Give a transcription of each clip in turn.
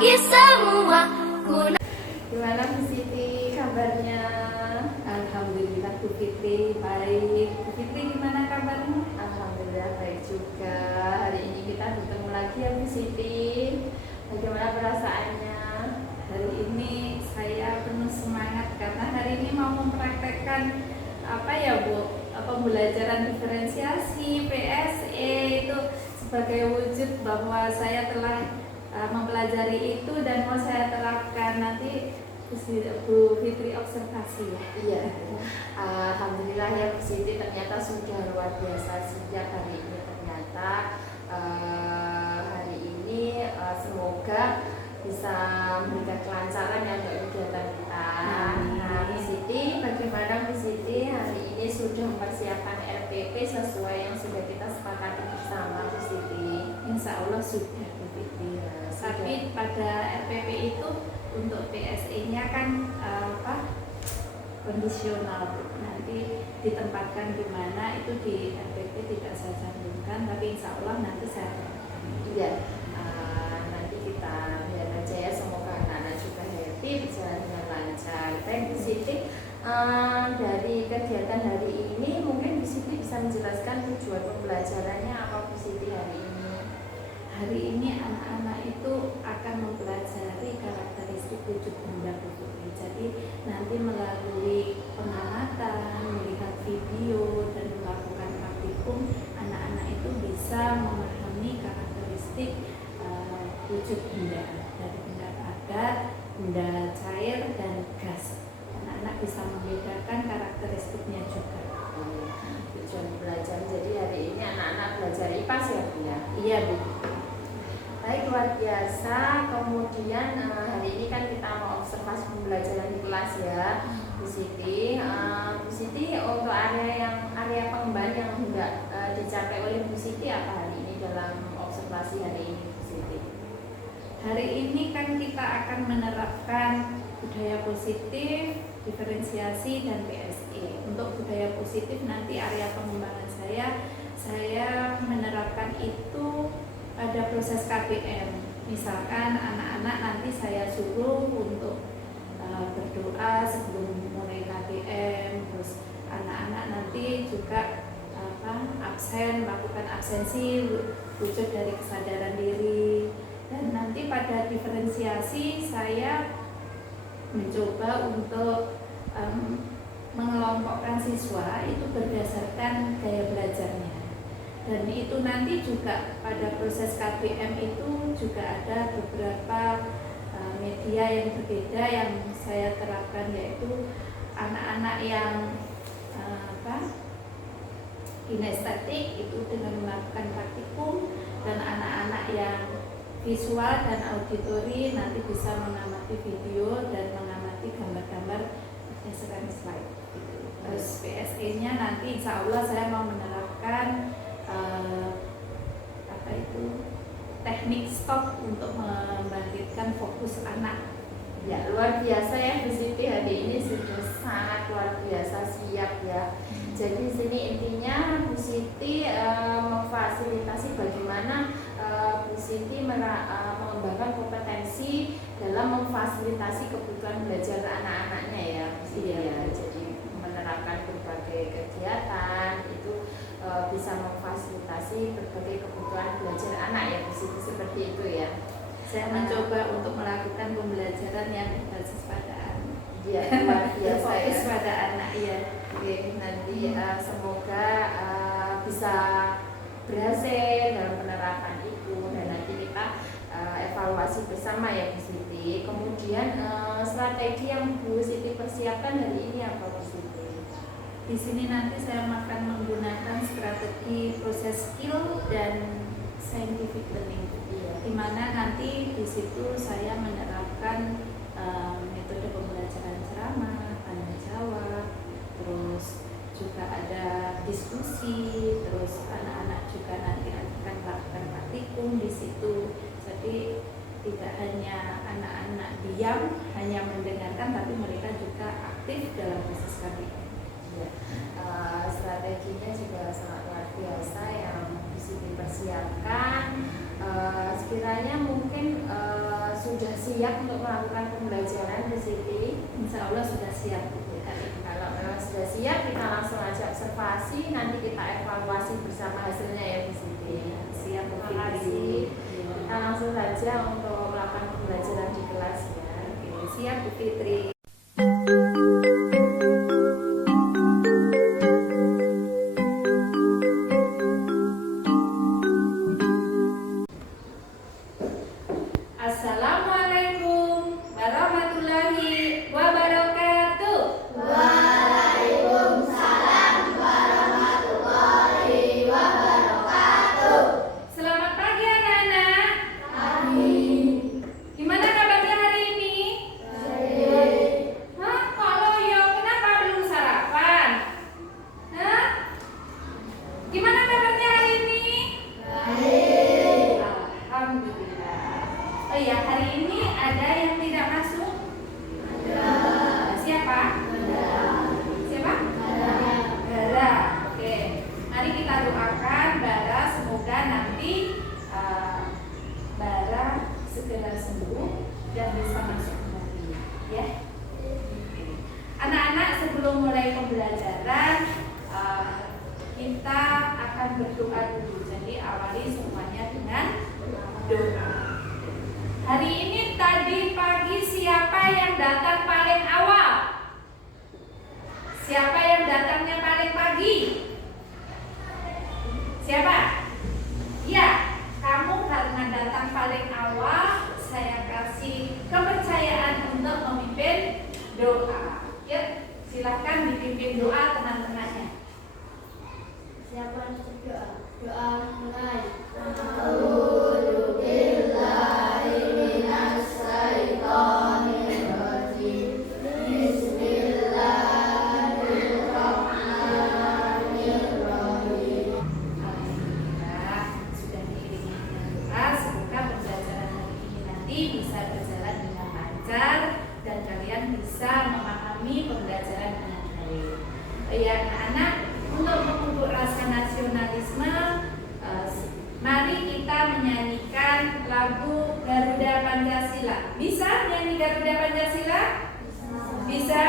bagi semua. Gimana Bu Siti kabarnya? Alhamdulillah Bu Fitri baik. Bu Fitri gimana kabarnya? Alhamdulillah baik juga. Hari ini kita bertemu lagi ya Bu Siti. Bagaimana perasaannya? Hari ini saya penuh semangat karena hari ini mau mempraktekkan apa ya Bu? Pembelajaran diferensiasi PSE itu sebagai wujud bahwa saya telah mempelajari itu dan mau saya terapkan. Nanti Bu Fitri observasi ya. Iya. Alhamdulillah ya Bu Siti, ternyata sudah luar biasa sejak hari ini. Ternyata hari ini semoga bisa memberikan kelancaran ya untuk kegiatan kita. Nah, Bu Siti, bagaimana Bu Siti hari ini sudah mempersiapkan RPP sesuai yang sudah kita sepakati bersama Bu Siti? Insya Allah sudah Bu Fitri. Tapi pada RPP itu untuk PSE-nya kan kondisional, nanti ditempatkan di mana itu di RPP tidak saya cantumkan, tapi insya Allah nanti saya terapkan. Iya, nanti kita lihat aja ya, semoga anak-anak juga happy, berjalan dengan lancar. Baik Bu Siti, dari kegiatan hari ini mungkin Bu Siti bisa menjelaskan tujuan pembelajarannya apa Bu Siti hari ini? Hari ini anak-anak itu akan mempelajari karakteristik wujud benda Bu Fitri. Jadi nanti melalui pengamatan, melihat video dan melakukan praktikum, anak-anak itu bisa memahami karakteristik wujud benda, dari benda padat, benda cair dan gas. Anak-anak bisa membedakan karakteristiknya juga. Tujuan belajar, jadi hari ini anak-anak belajar IPAS ya Bu ya? Iya Bu. Baik, luar biasa. Kemudian hari ini kan kita mau observasi pembelajaran di kelas ya Bu Siti. Bu Siti, untuk area pengembangan yang hendak dicapai oleh Bu Siti apa hari ini dalam observasi hari ini Bu Siti? Hari ini kan kita akan menerapkan budaya positif, diferensiasi dan PSE. Untuk budaya positif nanti area pengembangan saya menerapkan itu pada proses KBM. Misalkan anak-anak nanti saya suruh untuk berdoa sebelum mulai KBM, terus anak-anak nanti juga melakukan absensi wujud dari kesadaran diri. Dan nanti pada diferensiasi saya mencoba untuk mengelompokkan siswa itu berdasarkan gaya belajarnya. Dan itu nanti juga pada proses KBM itu juga ada beberapa media yang berbeda yang saya terapkan, yaitu anak-anak yang kinestetik itu dengan melakukan praktikum, dan anak-anak yang visual dan auditori nanti bisa mengamati video dan mengamati gambar-gambar berdasarkan slide. Terus PSE-nya nanti insya Allah saya mau menerapkan teknik stop untuk membangkitkan fokus anak. Ya, luar biasa ya Bu Siti, hari ini sudah sangat luar biasa siap ya. Jadi sini intinya Bu Siti memfasilitasi bagaimana Bu Siti mengembangkan kompetensi dalam memfasilitasi kebutuhan belajar anak-anaknya ya Bu Siti ya. Jadi menerapkan berbagai kegiatan itu bisa memfasilitasi berbagai kebutuhan belajar anak ya Bu Siti, seperti itu ya. Saya mencoba untuk melakukan pembelajaran yang berbasis pada anak. Iya, luar biasa ya. Fokus pada anak ya. Oke, nanti semoga bisa berhasil dalam penerapan itu, dan nanti kita evaluasi bersama ya Bu Siti. Kemudian strategi yang Bu Siti persiapkan hari ini apa Bu Siti? Di sini nanti saya akan menggunakan strategi proses skill dan scientific learning, di mana nanti di situ saya menerapkan metode pembelajaran ceramah, tanya jawab, terus juga ada diskusi, terus anak-anak juga nanti akan melakukan praktikum di situ. Jadi tidak hanya anak-anak diam hanya mendengarkan, tapi mereka juga aktif dalam proses KBM. Ya, strateginya juga sangat luar biasa yang bisa dipersiapkan. Sekiranya mungkin sudah siap untuk melakukan pembelajaran di sini. Insya Allah sudah siap. Kalau memang sudah siap, kita langsung aja observasi, nanti kita evaluasi bersama hasilnya ya Bu Siti. Siap, Bu Terima kasih. Kita langsung saja untuk melakukan pembelajaran di kelas ya. Siap Bu Fitri. Assalamualaikum warahmatullahi wabarakatuh. Selamat pagi anak-anak. Gimana kabarnya hari ini? Hah? Kok loyo? Kenapa belum sarapan? Hah? Gimana kabarnya hari ini? Alhamdulillah. Oh iya, hari ini ada yang tidak masuk? Siapa? Siapa? Bara. Oke. Mari kita doakan Bara, semoga nanti Bara segera sembuh dan bisa masuk kembali, ya. Anak-anak, sebelum mulai pembelajaran kita akan berdoa dulu. Jadi awali semuanya dengan doa. Hari ini tadi pagi siapa yang datang paling awal? Siapa yang datangnya paling pagi? Siapa? Ya, kamu karena datang paling awal, saya kasih kepercayaan untuk memimpin doa. Ya, silahkan dipimpin doa teman-temannya. Siapa yang berdoa? Doa mulai. Alhamdulillah, sudah diiringi dengan doa. Semoga pembelajaran hari ini nanti bisa berjalan dengan lancar dan kalian bisa memahami pembelajaran dengan baik. Ya anak-anak, untuk memupuk rasa nasionalisme, mari kita menyanyikan lagu Garuda Pancasila. Bisa nyanyi Garuda Pancasila? Bisa?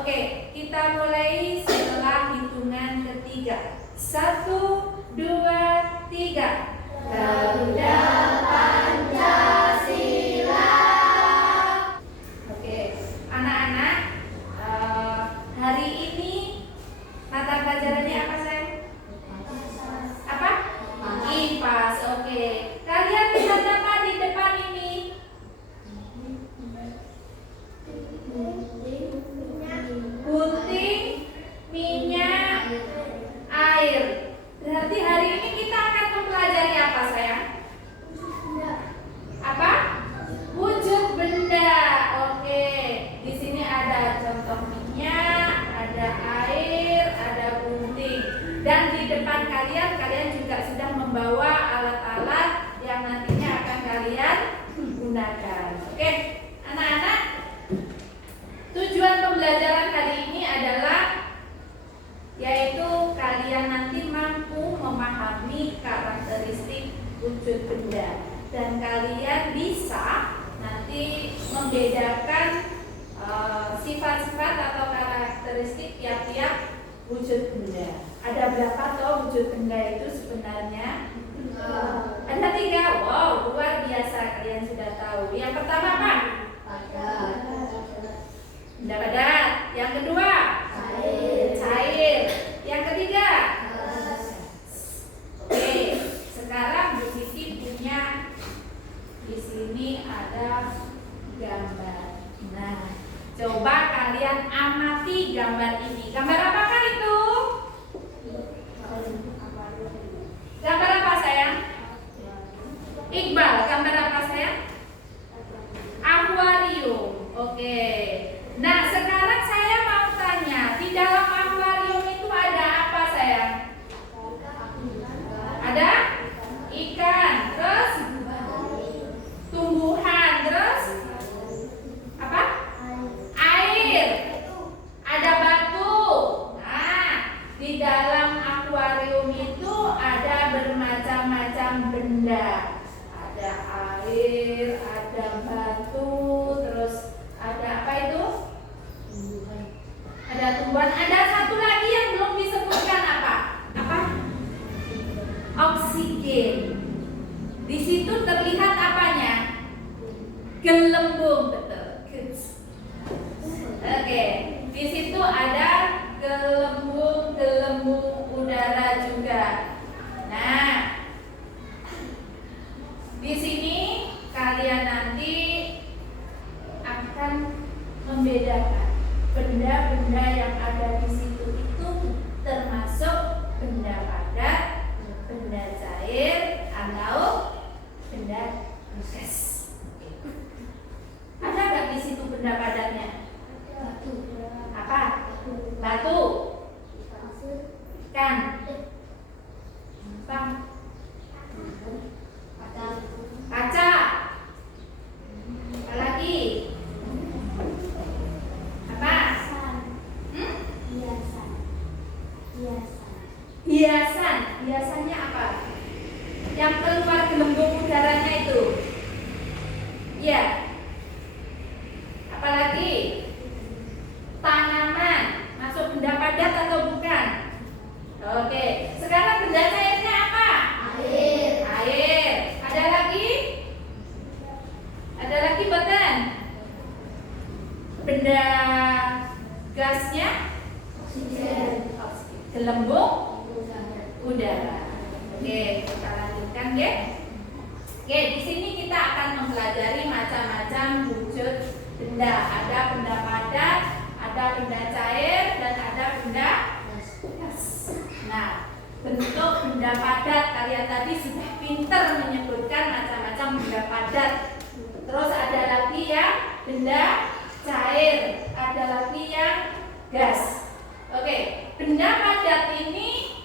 Oke, kita mulai setelah hitungan ketiga. 1, 2, 3. Garuda Pancasila. Oke, anak-anak, hari ini mata pelajarannya apa sayang? Apa? IPAS. Oke. Kalian lihat apa di depan ini? Gunting, minyak, air. Berarti hari ini kita akan mempelajari apa sayang? Apa? Wujud benda. Oke. Di sini ada contoh minyak, ada air, ada gunting. Dan di depan kalian juga sudah membawa alat-alat yang nantinya akan kalian gunakan. Oke, anak-anak, tujuan pembelajaran hari ini adalah yaitu kalian nanti mampu memahami karakteristik wujud benda dan kalian bisa nanti membedakan sifat-sifat atau karakteristik tiap-tiap wujud benda. Ada berapa toh wujud benda itu sebenarnya? Ada 3. Wow, luar biasa, kalian sudah tahu. Yang pertama apa? Benda padat. Yang kedua? Cair. Yang ketiga? Oke, sekarang Bu Siti punya di sini ada gambar. Nah, coba kalian amati gambar ini. Gambar apakah itu? Gambar apa sayang? Iqbal, gambar apa sayang? Akuarium. Oke. Nah, sekarang saya mau tanya, di dalam akuarium itu ada apa sayang? Ada ikan, terus tumbuhan, terus apa? Air. Ada batu. Nah, membedakan benda-benda yang ada di situ itu termasuk benda padat, benda cair, atau benda gas. Ada nggak di situ benda padatnya? Apa? Batu, ikan, kaca, apa lagi? Apa? Hiasan. Hiasannya apa? Yang keluar gelembung udaranya itu. Iya. Apalagi? Tanaman. Masuk benda padat atau bukan? Oke. Sekarang benda cairnya apa? Air. Ada lagi? Ada lagi bukan? Benda gasnya? Gelembung udara. Oke, kita lanjutkan ya. Oke, di sini kita akan mempelajari macam-macam wujud benda. Ada benda padat, ada benda cair, dan ada benda gas. Nah, bentuk benda padat kalian tadi sudah pintar menyebutkan macam-macam benda padat. Terus ada lagi yang benda cair, ada lagi yang gas. Oke, benda padat ini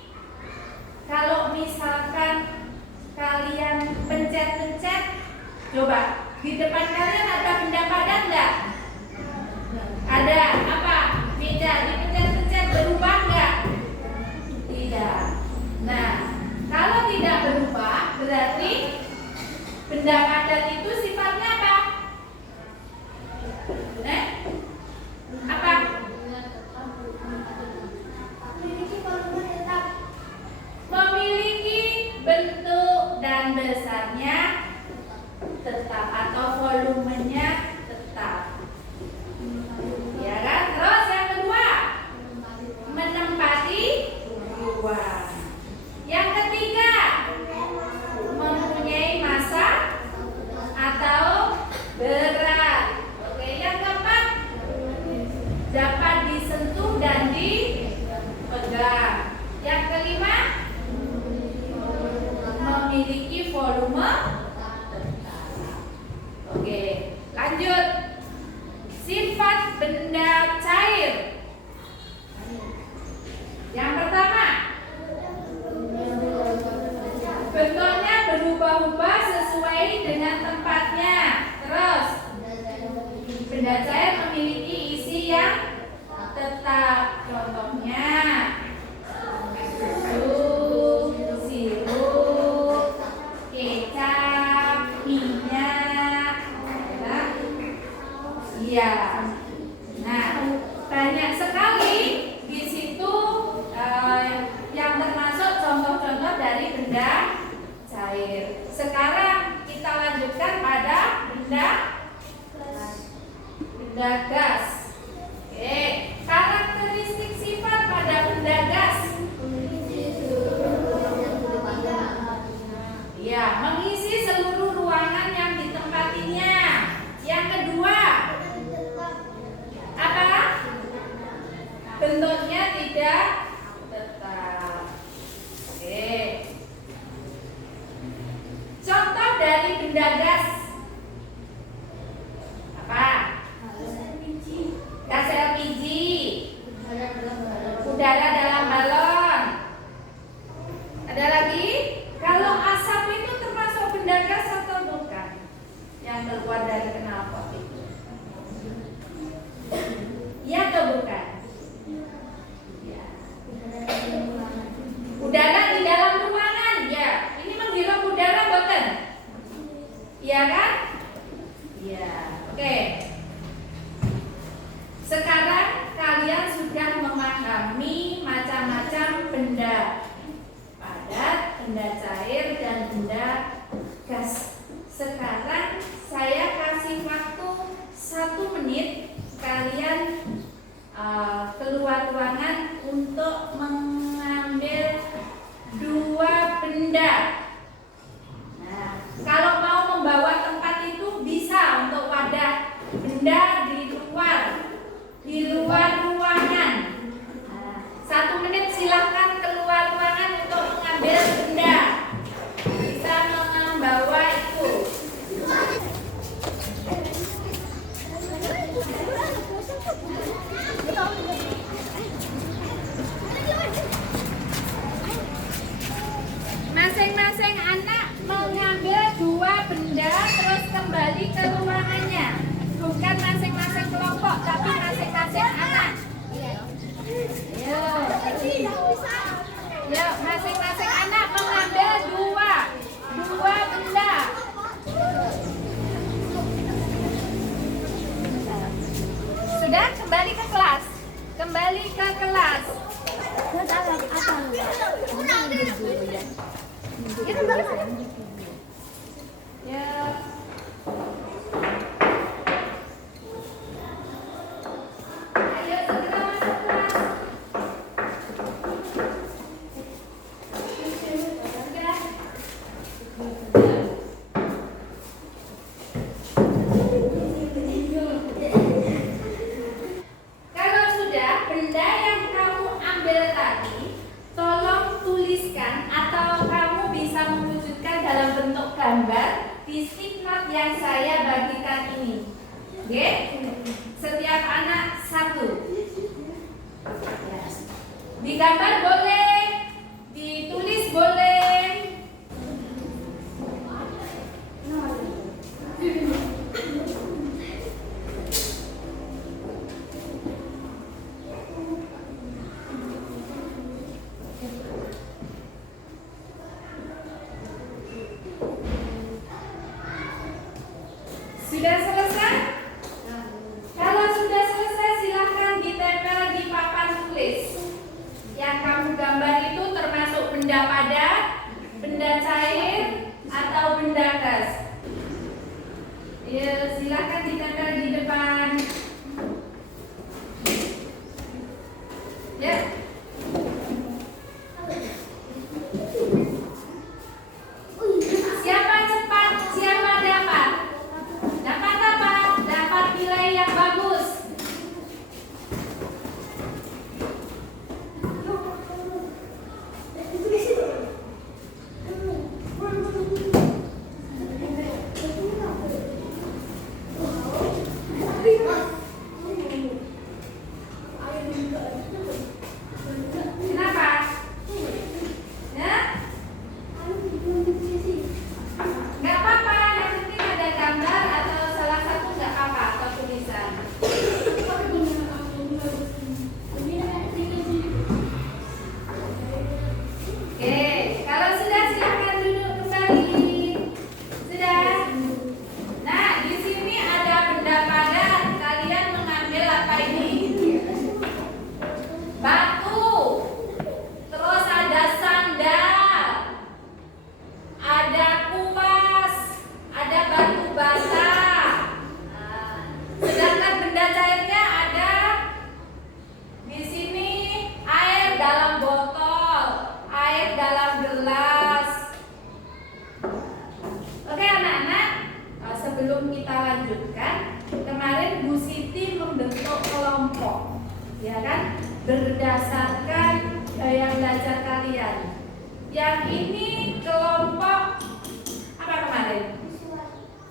kalau misalkan kalian pencet-pencet, coba di depan kalian ada benda padat enggak? Ada apa? Meja dipencet-pencet berubah enggak? Tidak. Nah, kalau tidak berubah berarti benda padat itu sifatnya apa? Apa? Memiliki bentuk dan besarnya tetap atau volumenya tetap. Ya kan? Terus yang kedua, menempati ruang. Yang ketiga, mempunyai massa atau berat. Oke, yang keempat, dapat disentuh dan dipegang. Yang kelima, memiliki volume tetap. Oke, lanjut. Sifat benda cair. Yang pertama, bentuknya berubah-ubah sesuai dengan tempatnya. Terus, benda cair memiliki isi yang tetap. Contohnya susu, sirup, kecap, minyak. Iya. Nah, banyak sekali di situ yang termasuk contoh-contoh dari benda cair. Sekarang kita lanjutkan pada benda gas. Oke, karakteristik sifat pada benda gas. Ya, mengisi seluruh ruangan yang ditempatinya. Yang kedua, apa? Bentuknya tidak tetap. Oke. Contoh dari benda gas. Apa? Gas LPG. Udara dalam balon. Ada lagi? Kalau asap itu termasuk benda gas atau bukan? Yang keluar dari knalpot itu. Iya atau bukan? Ya. Udara di dalam ruangan, ya. Ini menghirup udara bukan? Iya kan? Iya. Oke. Sekarang kalian sudah memahami macam-macam benda padat, benda cair, dan benda gas. Sekarang saya kasih waktu 1 menit kalian keluar ruangan untuk mengambil 2 benda. Nah, kalau mau membawa tempat itu bisa untuk wadah benda di luar. Ya, masing-masing anak mengambil dua benda. Sudah, kembali ke kelas. Kembali ke kelas. Ya. Ayo segera masuk kelas. Kalau sudah, benda yang kamu ambil tadi, tolong tuliskan atau kamu bisa mewujudkan dalam bentuk gambar di stick note yang saya bagikan ini. Oke? Setiap anak satu. Digambar boleh, ditulis boleh. Sudah selesai? Kalau sudah selesai silahkan ditempel di papan tulis. Yang kamu gambar itu termasuk benda padat, benda cair, atau benda gas. Ya, silahkan ditempel di depan. Ya. Siapa cepat, siapa dapat? Dapat apa? Dapat nilai yang bagus. Kenapa? Ya? Nggak apa-apa, yang penting ada gambar atau salah satu nggak apa-apa atau tulisan. Oke, kalau sudah silakan duduk kembali. Sudah. Nah, di sini ada benda padat. Kalian mengambil apa ini? Batu. Terus ada sandal. Ada kuas, ada batu bata. Nah, sedangkan benda cairnya ada di sini air dalam botol, air dalam gelas. Oke anak-anak, sebelum kita lanjutkan, kemarin Bu Siti membentuk kelompok, ya kan, berdasarkan gaya belajar kalian. Yang ini kelompok apa kemarin?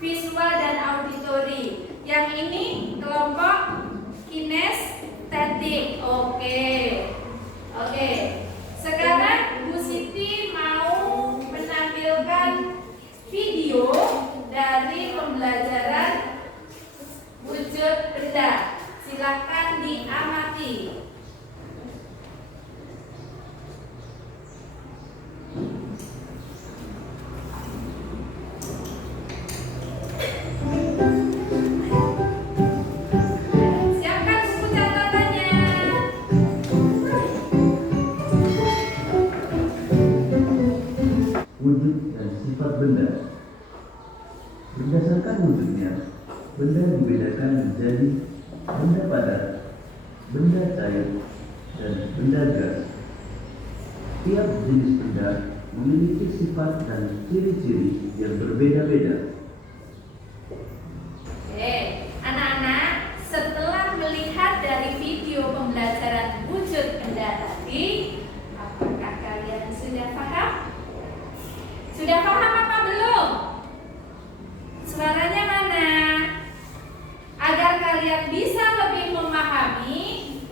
Visual dan auditori. Yang ini kelompok kinestetik. Oke. Sekarang Bu Siti mau menampilkan video dari pembelajaran wujud benda. Silakan diamati. Siapkan buku catatannya. Wujud dan sifat benda. Berdasarkan wujudnya, benda dibedakan menjadi benda padat, benda cair, dan benda gas. Tiap jenis benda memiliki sifat dan ciri-ciri yang berbeda-beda. Oke, anak-anak, setelah melihat dari video pembelajaran wujud benda tadi, apakah kalian sudah paham? Sudah paham apa belum? Suaranya mana? Agar kalian bisa lebih memahami,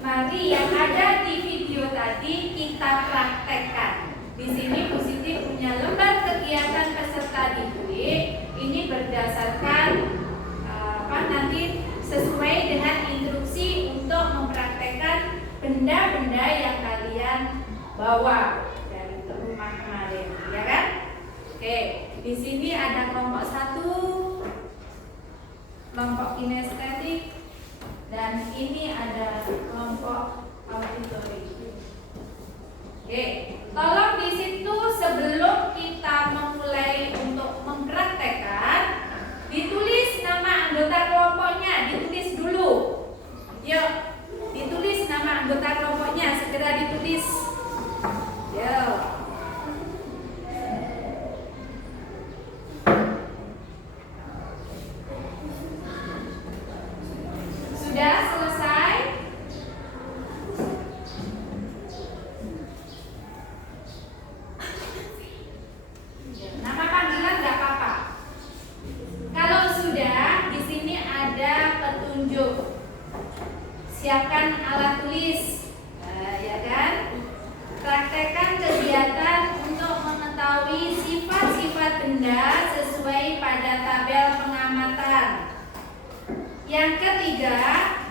mari yang ada di video tadi kita praktekkan. Di sini Bu Siti punya lembar kegiatan peserta didik. Ini berdasarkan nanti sesuai dengan instruksi untuk mempraktekkan benda-benda yang kalian bawa, ya kemarin, ya kan? Oke, di sini ada kelompok 1, kelompok kinestetik, dan ini ada kelompok auditory. Oke, tolong di situ sebelum kita memulai untuk mempraktekkan, ditulis nama anggota kelompoknya, ditulis dulu. Yuk, ditulis nama anggota kelompoknya, segera ditulis. Yuk. Sudah selesai? Nama panggilan nggak apa-apa. Kalau sudah, di sini ada petunjuk. Siapkan alat tulis, ya kan? Praktekkan kegiatan untuk mengetahui sifat-sifat benda sesuai pada tabel pengamatan. Yang ketiga,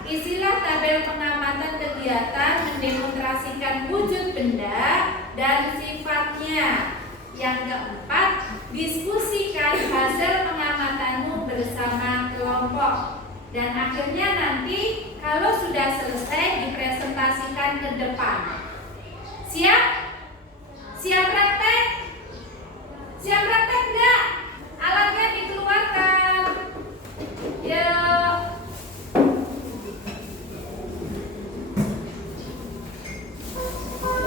isilah tabel pengamatan kegiatan mendemonstrasikan wujud benda dan sifatnya. Yang keempat, diskusikan hasil pengamatanmu bersama kelompok. Dan akhirnya nanti kalau sudah selesai dipresentasikan ke depan. Siap? Siap praktek? Siap praktek enggak? Alatnya dikeluarkan. Yuk.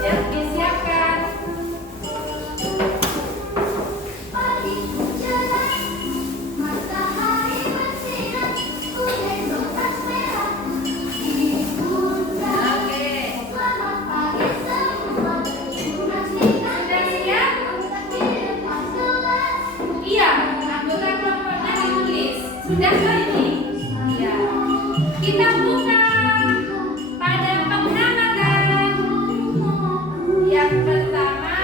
Yuk disiapkan. Sudah ini? Ya. Kita buka pada pengamatan. Yang pertama,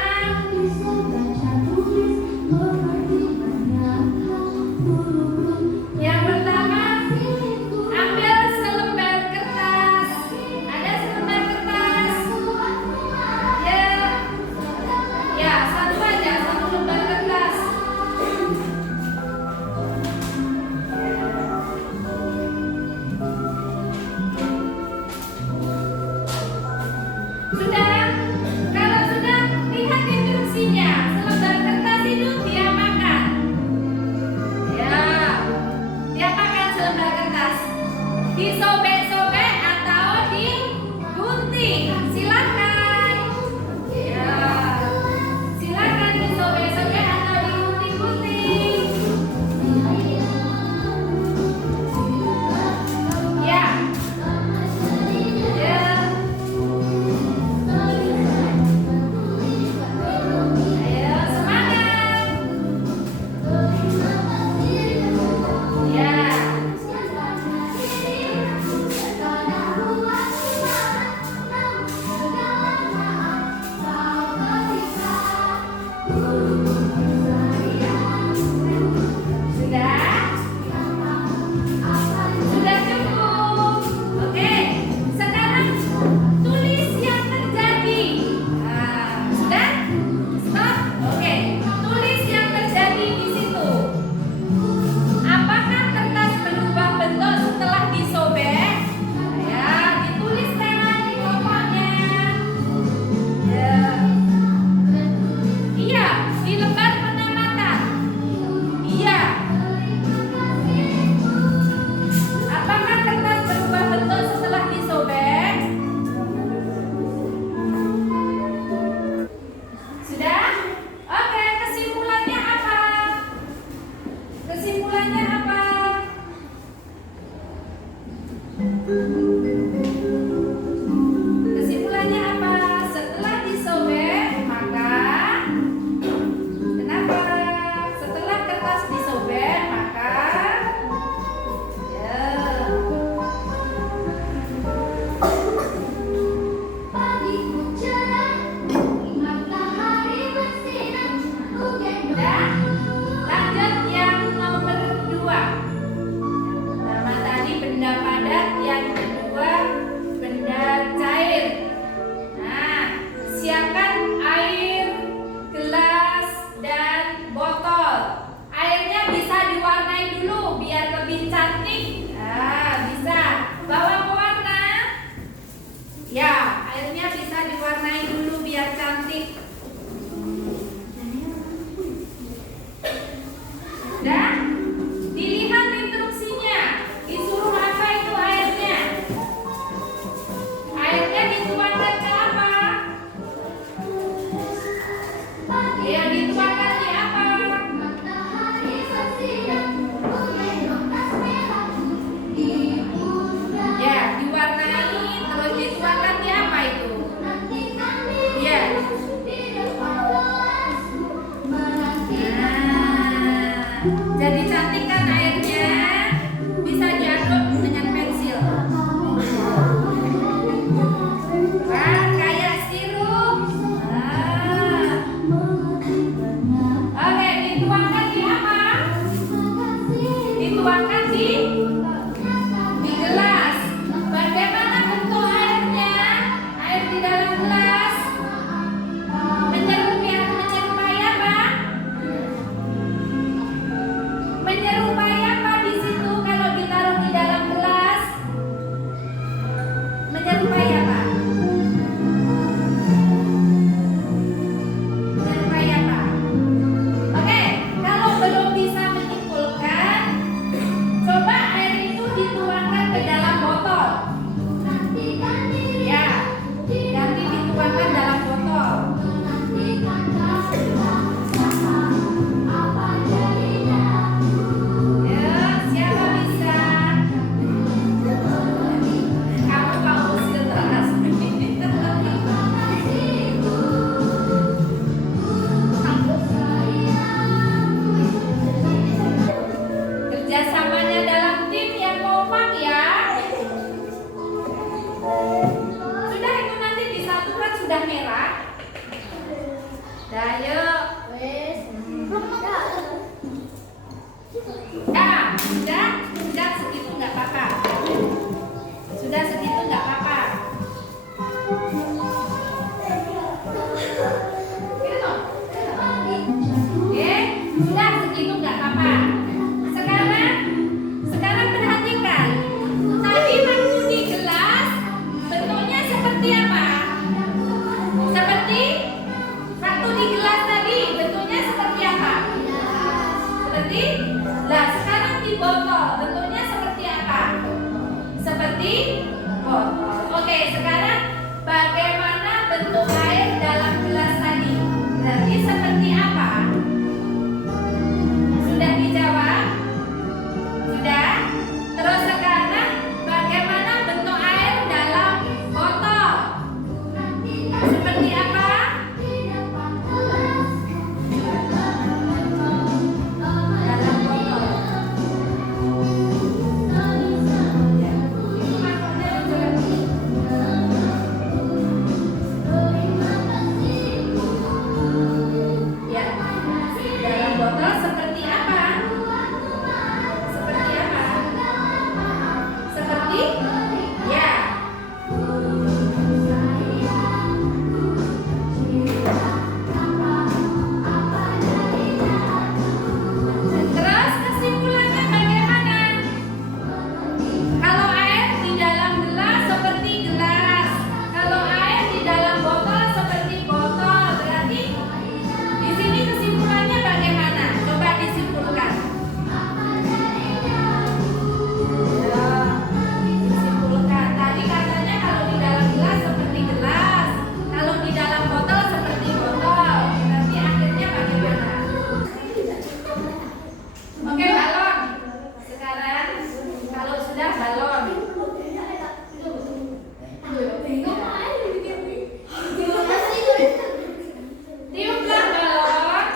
ambil selembar kertas. Ada selembar kertas? Ya. Ya, satu aja, satu lembar kertas. Sudah? Kalau sudah, lihat instruksinya. Selembar kertas itu diapakan? Ya, diapakan selembar kertas? Disobek-sobek atau digunting? Silakan. Ya, silakan disobek-sobek atau digunting-gunting. Ya. Ya. Ayo semangat. Ya. seperti botol. Oke, sekarang bagaimana bentuk air dalam gelas tadi? Berarti seperti apa? Sudah dijawab? Sudah? Terus sekarang bagaimana bentuk air dalam botol? Seperti apa? Dalam botol. Ya, dalam botol seperti apa? Seperti apa? Seperti? Ya. Terus kesimpulannya bagaimana? Kalau air di dalam gelas seperti gelas, kalau air di dalam botol seperti botol. Berarti di sini kesimpulannya bagaimana? Coba disimpulkan. Ya, disimpulkan. Tadi katanya kalau di dalam gelas seperti gelas, kalau di dalam botol seperti botol. Berarti akhirnya bagaimana? Oke, balon. Sekarang kalau sudah balon, tiuplah balon.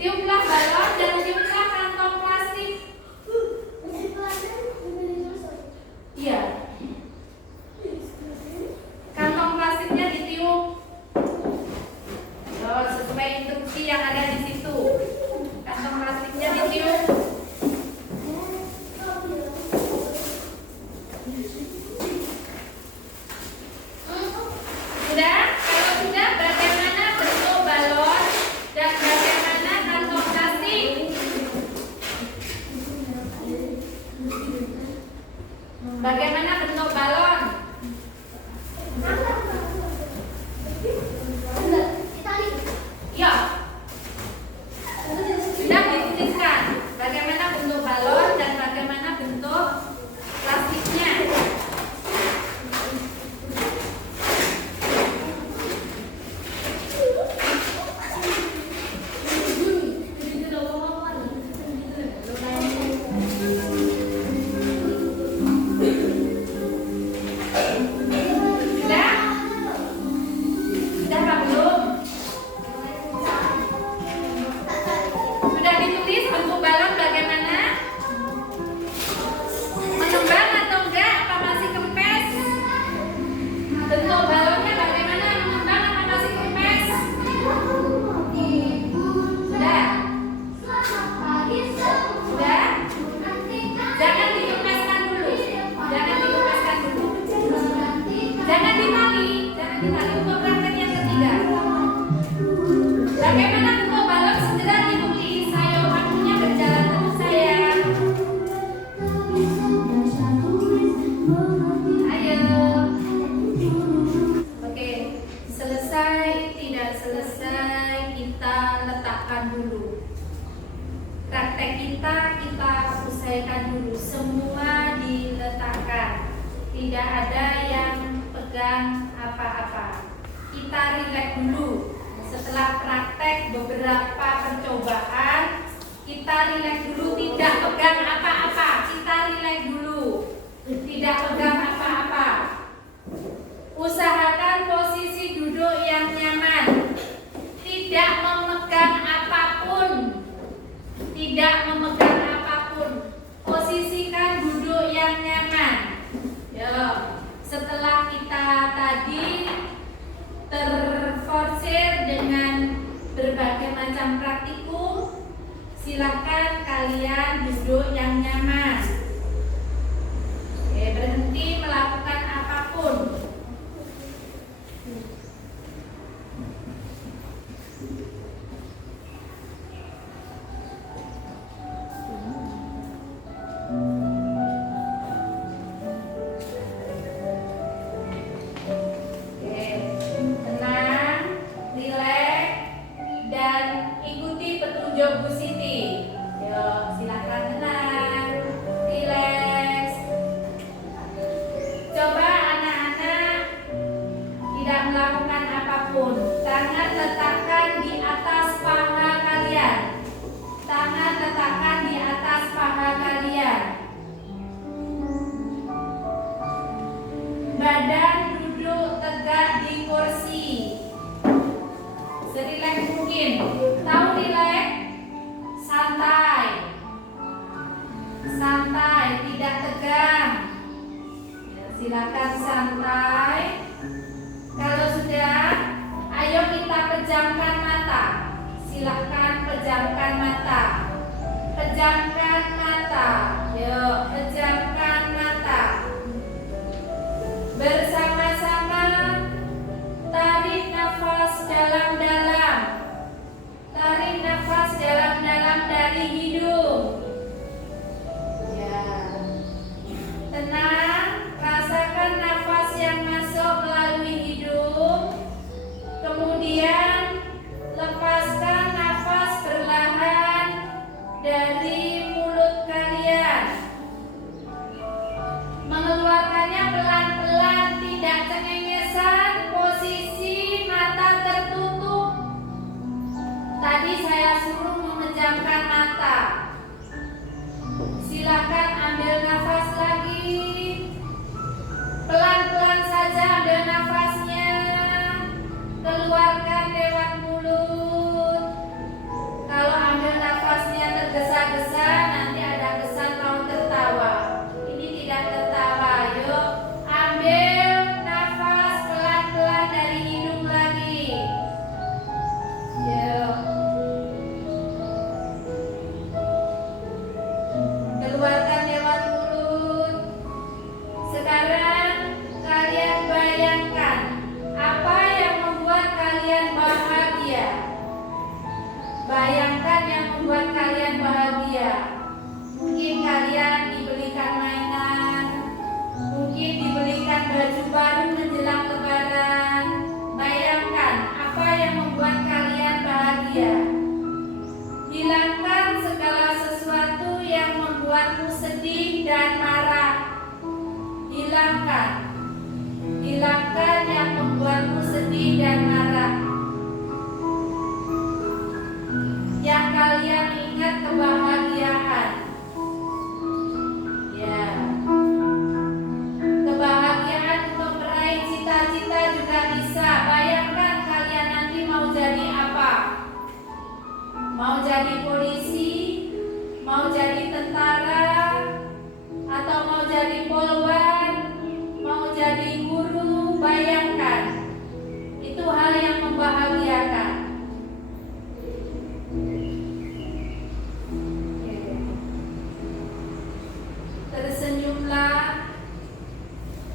Tiuplah balon dan tiuplah kantong plastik. Iya. Kantong plastiknya ditiup. Oh, sesuai instruksi yang ada di situ. Kantong plastiknya ditiup. Sudah? Kalau sudah, bagaimana bentuk balon dan bagaimana kantong plastik? Bagaimana bentuk balon? Ya. Sudah dituliskan bagaimana bentuk balon dan bagaimana bentuk plastiknya. Sudah? Sudah apa belum? Sudah ditulis bentuk balon bagaimana? Mengembang atau enggak? Apa masih kempes? Bentuk balonnya bagaimana? Mengembang apa masih kempes? Sudah? Sudah? Jangan dikempeskan dulu. Jangan dikempeskan dulu. Jangan ditali. Jangan ditali untuk praktek yang ketiga. Bagaimana bentuk balon segera ditulis. Ayo, waktunya berjalan terus sayang. Ayo. Oke, selesai tidak selesai kita letakkan dulu. Praktek kita usaikan dulu. Semua diletakkan. Tidak ada yang pegang apa-apa. Kita rileks dulu. Setelah praktek beberapa percobaan, kita rileks dulu, tidak pegang apa-apa. Kita rileks dulu. Tidak pegang apa-apa. Usahakan posisi duduk yang nyaman. Tidak memegang apapun. Tidak memegang apapun. Posisikan duduk yang nyaman. Ya, setelah kita tadi terforsir dengan berbagai macam praktikum, silakan kalian duduk yang nyaman. Oke, berhenti melakukan apapun. Bu Siti. Yo, silakan. badan, duduk tegak di kursi. Serileks mungkin. Tahu rileks? Santai. Santai, tidak tegang. Ya, silakan santai. Kalau sudah, ayo kita pejamkan mata. Silakan pejamkan mata. Pejamkan mata. Yuk, pejamkan mata. Bersama-sama tarik nafas dalam-dalam. Tarik nafas dalam-dalam dari hidung. Ya. Tenang, rasakan nafas yang masuk melalui hidung. Kemudian lepaskan nafas perlahan dari mulut kalian. Mengeluarkannya pelan-pelan, tidak cengengesan, posisi mata tertutup. Tadi saya suruh memejamkan mata. Silakan ambil nafas lagi. Pelan-pelan saja ambil nafasnya. Keluarkan lewat mulut. Kalau ambil nafasnya tergesa-gesa, nanti ada kesan mau tertawa. Ini tidak tertawa. Yuk, ambil nafas pelan-pelan dari hidung lagi. Yuk. Keluarkan lewat mulut. Sekarang kalian bayangkan apa yang membuat kalian bahagia. Bayangkan yang membuat kalian bahagia. Mungkin kalian dibelikan mainan, mungkin dibelikan baju baru menjelang lebaran. Bayangkan apa yang membuat kalian bahagia. Hilangkan segala sesuatu yang membuatmu sedih dan marah. Hilangkan. Hilangkan yang membuatmu sedih dan marah. Yang kalian ingat kebahagiaan. Ya. Kebahagiaan untuk meraih cita-cita juga bisa. Bayangkan kalian nanti mau jadi apa? Mau jadi polisi, mau jadi tentara, atau mau jadi polwan, mau jadi guru. Bayangkan. Itu hal yang membahagiakan. Tersenyumlah,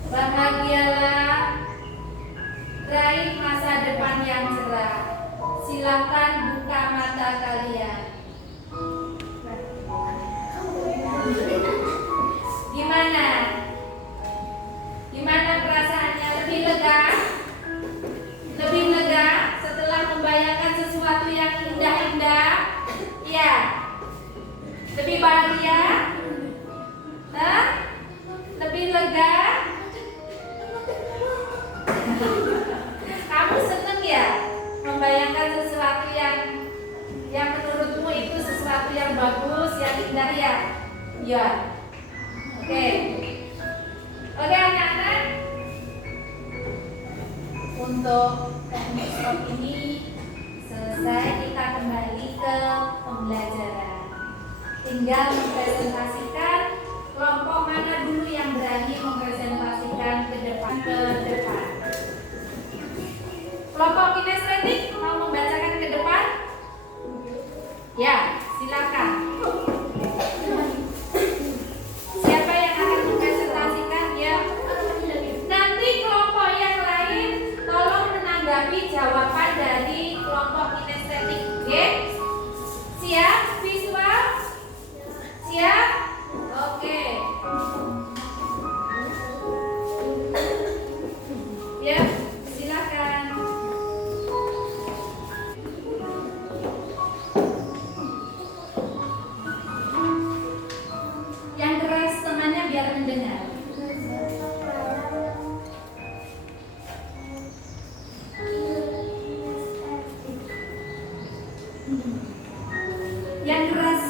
bahagialah, raih masa depan yang cerah. Silakan buka mata kalian. Gimana? Gimana perasaannya? Lebih lega? Lebih lega setelah membayangkan sesuatu yang indah-indah? Ya. Lebih bahagia? Hah? Lebih lega? Kamu seneng ya membayangkan sesuatu yang menurutmu itu sesuatu yang bagus, yang indah ya? Ya. Oke. Oke anak-anak. Untuk teknik stop ini selesai, kita kembali ke pembelajaran. Tinggal mempresentasikan kelompok mana dulu yang berani mempresentasikan ke depan. Kelompok kinestetik mau membacakan ke depan? Ya, silakan. Siapa yang akan mempresentasikan? Ya. Nanti kelompok yang lain tolong menanggapi jawaban dari kelompok kinestetik. Oke? Siap? Visual? Siap? Oke. Ya, silakan. Yang keras temannya biar mendengar. Yang keras.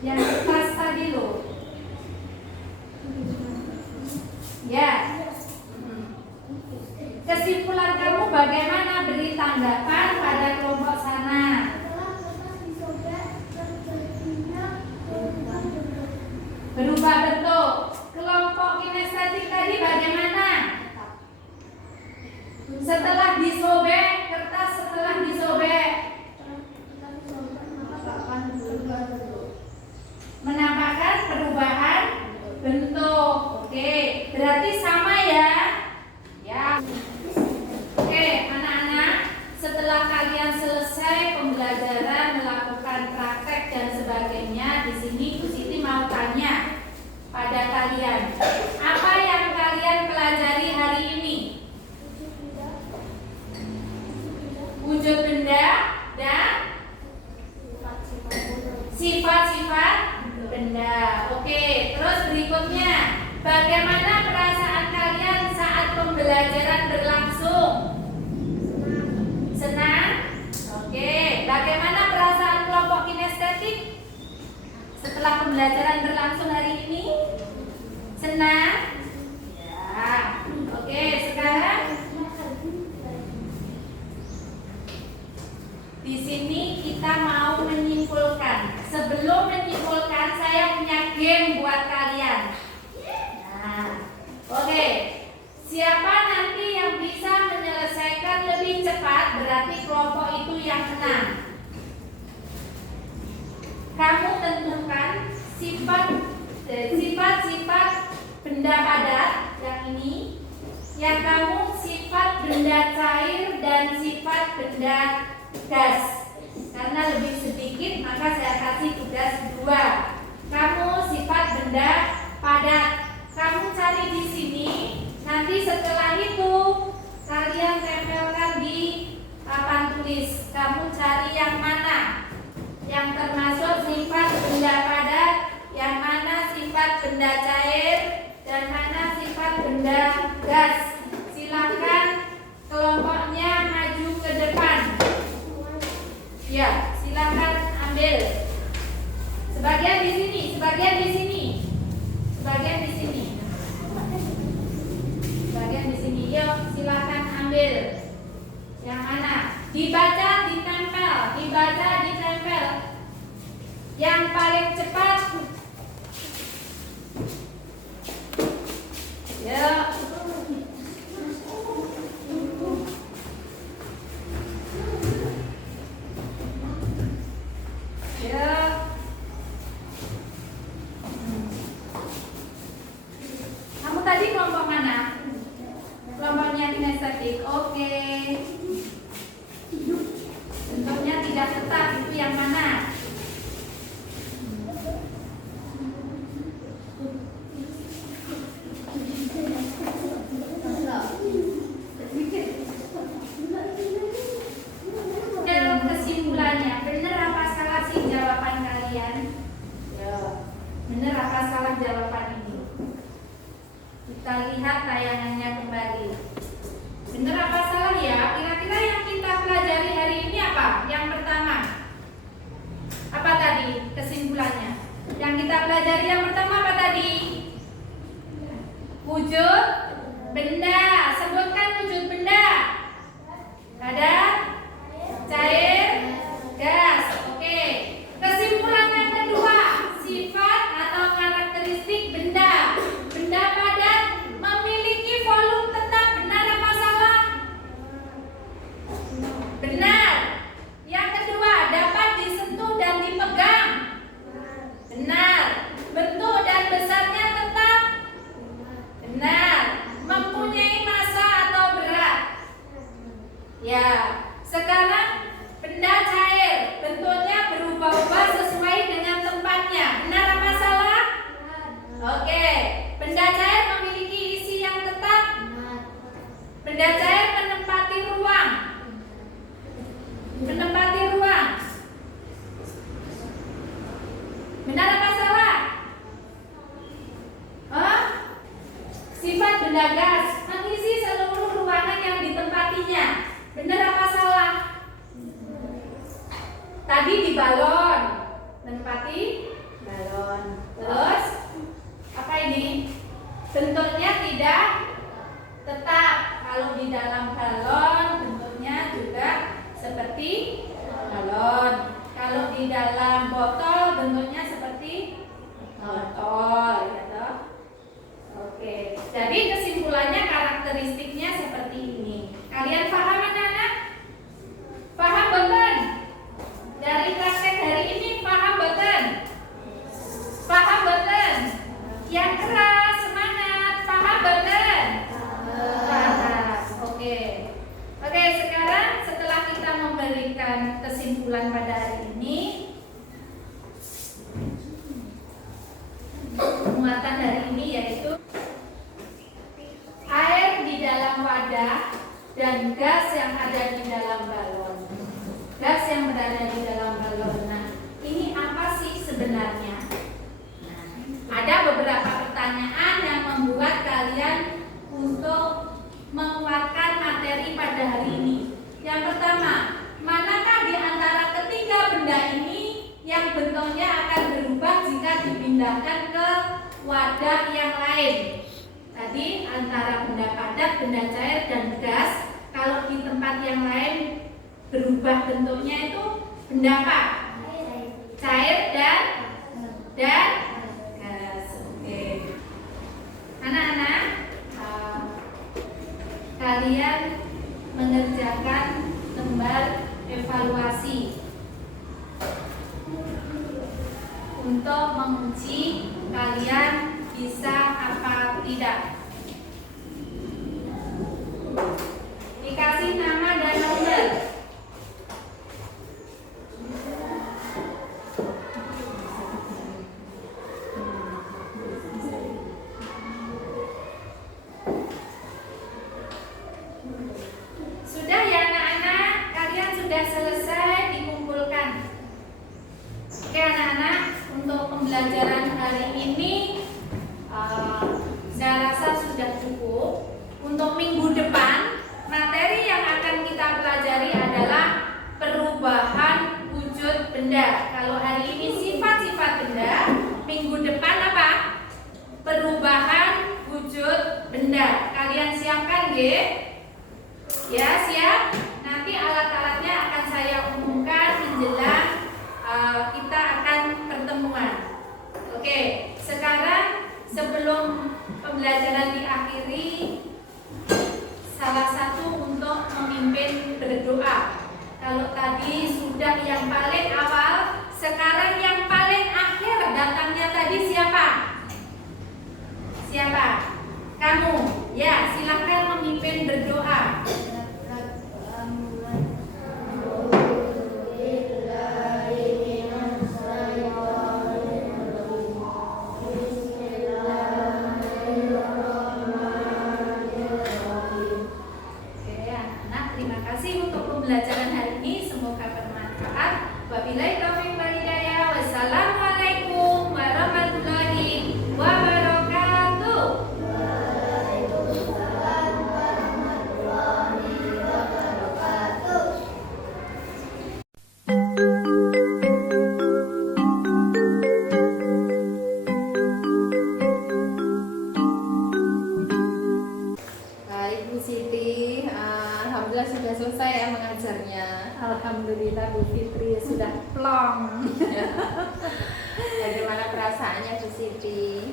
Yang kertas tadi loh. Ya. Kesimpulan kamu bagaimana? Beri tanggapan pada kelompok sana. Berubah bentuk. Kelompok kinestetik tadi bagaimana? Setelah disobek, kertas setelah disobek menampakkan perubahan bentuk. Oke, berarti sama ya? Ya. Oke, anak-anak, setelah kalian selesai pembelajaran, melakukan praktek dan sebagainya, di sini Bu Siti mau tanya pada kalian, apa yang kalian pelajari hari ini? Wujud benda dan sifat-sifat benda. Oke, terus berikutnya, bagaimana perasaan kalian saat pembelajaran berlangsung? Senang? Oke, bagaimana perasaan kelompok kinestetik setelah pembelajaran berlangsung hari ini? Senang? Ya. Oke, sekarang di sini kita mau menyimpulkan. Sebelum menyimpulkan, saya punya game buat kalian. Nah, oke. Siapa nanti yang bisa menyelesaikan lebih cepat, berarti kelompok itu yang menang. Kamu tentukan sifat-sifat benda padat yang ini, yang kamu sifat benda cair dan sifat benda gas. Karena lebih sedikit, maka saya kasih tugas 2. Kamu sifat benda padat, kamu cari di sini. Nanti setelah itu kalian tempelkan di papan tulis. Kamu cari yang mana yang termasuk sifat benda padat, yang mana sifat benda cair, dan mana sifat benda gas. Silakan kelompoknya maju ke depan. Ya, silakan ambil. Sebagian di sini, sebagian di sini, sebagian di sini, sebagian di sini. Yuk, silakan ambil. Yang mana? Dibaca, ditempel, dibaca, ditempel. Yang paling cepat. Yuk. Kamu tadi kelompok mana? Kelompoknya kinestetik. Oke. Bentuknya tidak tetap, itu yang mana? Kesimpulannya, benar apa salah sih jawaban kalian? Benar apa salah jawaban ini? Kita lihat tayangannya kembali. Benar apa salah ya? Kira-kira yang kita pelajari hari ini apa? Yang pertama, apa tadi kesimpulannya? Yang kita pelajari yang pertama apa tadi? Wujud benda. Sebutkan wujud benda. Ada cair, gas. Oke. Kesimpulan yang kedua, sifat atau karakteristik benda. Benda padat memiliki volume tetap. Benar apa salah? Benar. Yang kedua, dapat disentuh dan dipegang. Benar. Bentuk dan besarnya tetap. Benar. Mempunyai massa atau berat. Ya. Sekarang benda cair, bentuknya berubah-ubah sesuai dengan tempatnya. Benar apa salah? Oke. Benda cair memiliki isi yang tetap. Benda cair menempati ruang. Menempati ruang. Benar apa salah? Sifat benda gas mengisi seluruh ruangan yang ditempatinya. Benar apa salah? Tadi di balon menempati botol bentuknya seperti botol, ya toh. Oke, jadi kesimpulannya karakteristiknya seperti ini. Kalian paham anak-anak? Paham betul? Dari praktek hari ini paham betul? Paham betul? Yang keras, semangat, paham betul? Paham. Oke. Oke, sekarang setelah kita memberikan kesimpulan pada hari ini, muatan hari ini yaitu air di dalam wadah dan gas yang ada di dalam balon. Gas yang berada di dalam balon. Nah, ini apa sih sebenarnya? Nah, ada beberapa pertanyaan yang membuat kalian untuk menguatkan materi pada hari ini. Yang pertama, manakah di antara ketiga benda ini yang bentuknya akan berubah jika dipindahkan ke wadah yang lain? Tadi antara benda padat, benda cair, dan gas. Kalau di tempat yang lain berubah bentuknya itu benda apa? Cair dan gas. Oke. Anak-anak, kalian mengerjakan lembar evaluasi untuk menguji kalian bisa apa tidak. Dikasih nama dan nomor. Sudah ya anak-anak? Kalian sudah selesai dikumpulkan. Oke anak-anak, untuk pembelajaran hari ini saya rasa sudah cukup. Untuk minggu depan, materi yang akan kita pelajari adalah perubahan wujud benda. Kalau hari ini sifat-sifat benda, minggu depan apa? Perubahan wujud benda. Kalian siapkan, G? Ya, siap? Nanti alat-alatnya akan saya umumkan menjelang kita akan pertemuan. Oke, sekarang sebelum pembelajaran diakhiri, salah satu untuk memimpin berdoa. Kalau tadi sudah yang paling awal, sekarang yang paling akhir datangnya tadi siapa? Siapa? Kamu. Ya, silakan memimpin berdoa. Pembelajaran hari ini semoga bermanfaat. Wabillahi taufiq wal hidayah. Wassalamualaikum warahmatullahi wabarakatuh. Waalaikumsalam warahmatullahi wabarakatuh. Baik Bu Siti, alhamdulillah sudah selesai ya mengajarnya. Alhamdulillah Bu Fitri sudah plong. Bagaimana perasaannya Bu Siti